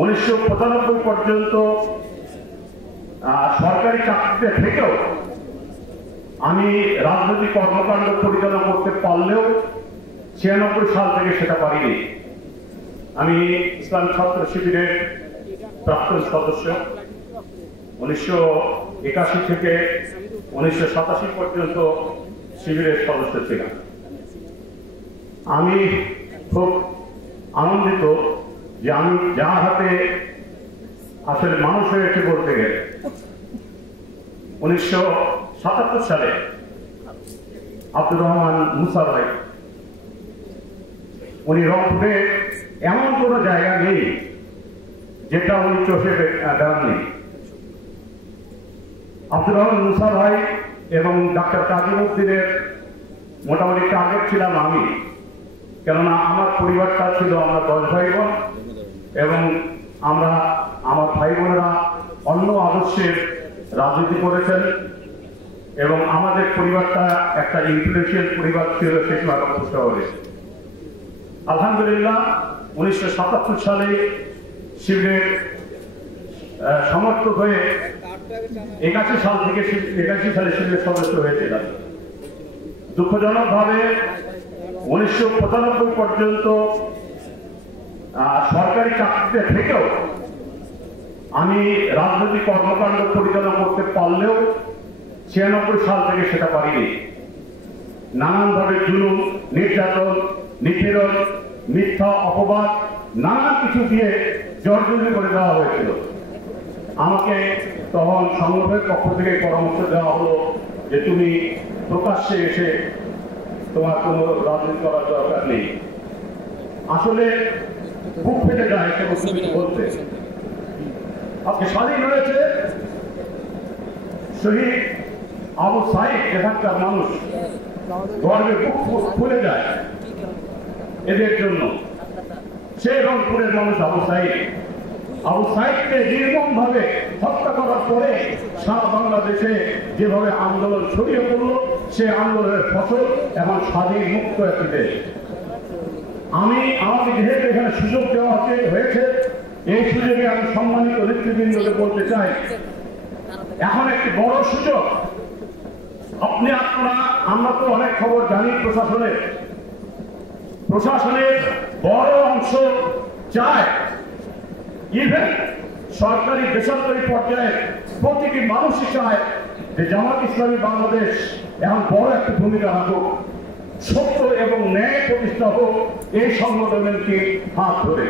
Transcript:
1995 পর্যন্ত সরকারি চাকরিতে থেকেও আমি রাজনৈতিক কর্মকাণ্ড পরিচালনা করতে পারলেও 96 সাল থেকে সেটা পারিনি। আমি ইসলাম ছাত্র শিবিরের প্রাক্তন সদস্য। 1981 থেকে 1987 পর্যন্ত শিবিরের সদস্য ছিলাম। আমি খুব আনন্দিত যে আমি যার হাতে আসলে মানুষ হয়েছে বলতে গেলে 1977 সালে আব্দুর রহমান মুসা ভাই, উনি রংপুরে এমন কোনো জায়গা নেই যেটা উনি চষে বেড়াননি। আব্দুর রহমান মুসা ভাই এবং ডাক্তার কাজিমউদ্দিনের মোটামুটি টার্গেট ছিলাম আমি, কেননা আমার পরিবারটা ছিল, আমরা 10 ভাই বোন এবং আমার ভাই বোনেরা অন্য আদর্শের রাজনীতি করেছেন এবং আমাদের পরিবারটা একটা ইনফ্লুয়েন্সিয়াল পরিবার ছিল সেই রংপুর শহরে। আলহামদুলিল্লাহ 1977 সালে শিবিরের সমর্থক হয়ে 81 সাল থেকে 81 সালে শিবিরের সদস্য হয়েছিলাম। দুঃখজনকভাবে 1995 পর্যন্ত সরকারি চাকরিতে থেকেও আমি রাজনৈতিক কর্মকাণ্ড পরিচালনা করতে পারলেও 96 সাল থেকে সেটা পারিনি। নানানভাবে জুলুম, নির্যাতন, নিপীড়ন, মিথ্যা অপবাদ, নানা কিছু দিয়ে জর্জরিত করে দেওয়া হয়েছিল। আমাকে তখন সংগঠনের পক্ষ থেকে পরামর্শ দেওয়া হলো যে তুমি প্রকাশ্যে এসে তোমার কোনো রাজনীতি করার দরকার নেই। আসলে বুক ফেটে যায় সে বলতে। আপনি স্বাধীন হয়েছে শহীদ আবু সাইদ, এখানকার মানুষ গর্বে বুক খুলে যায় এদের জন্য। সে রংপুরের মানুষ আবু সাইদকে নির্মম ভাবে হত্যা করার পরে সারা বাংলাদেশে যেভাবে আন্দোলন ছড়িয়ে পড়ল, সে আন্দোলনের ফসল এখন স্বাধীন মুক্ত একটি দেশ। আমাকে যেহেতু এখানে সুযোগ দেওয়া হয়েছে, এই সুযোগে আমি সম্মানিত নেতৃবৃন্দকে বলতে চাই, এখন একটি বড় সুযোগ। আমরা তো অনেক খবর জানি প্রশাসনের বড় অংশ চায়, ইভেন সরকারি বেসরকারি পর্যায়ে প্রতিটি মানুষই চায় যে জামাত ইসলামী বাংলাদেশ এখন বড় একটা ভূমিকা রাখুক, সত্য এবং ন্যায় প্রতিষ্ঠা হোক এই সংগঠনকে হাত ধরে।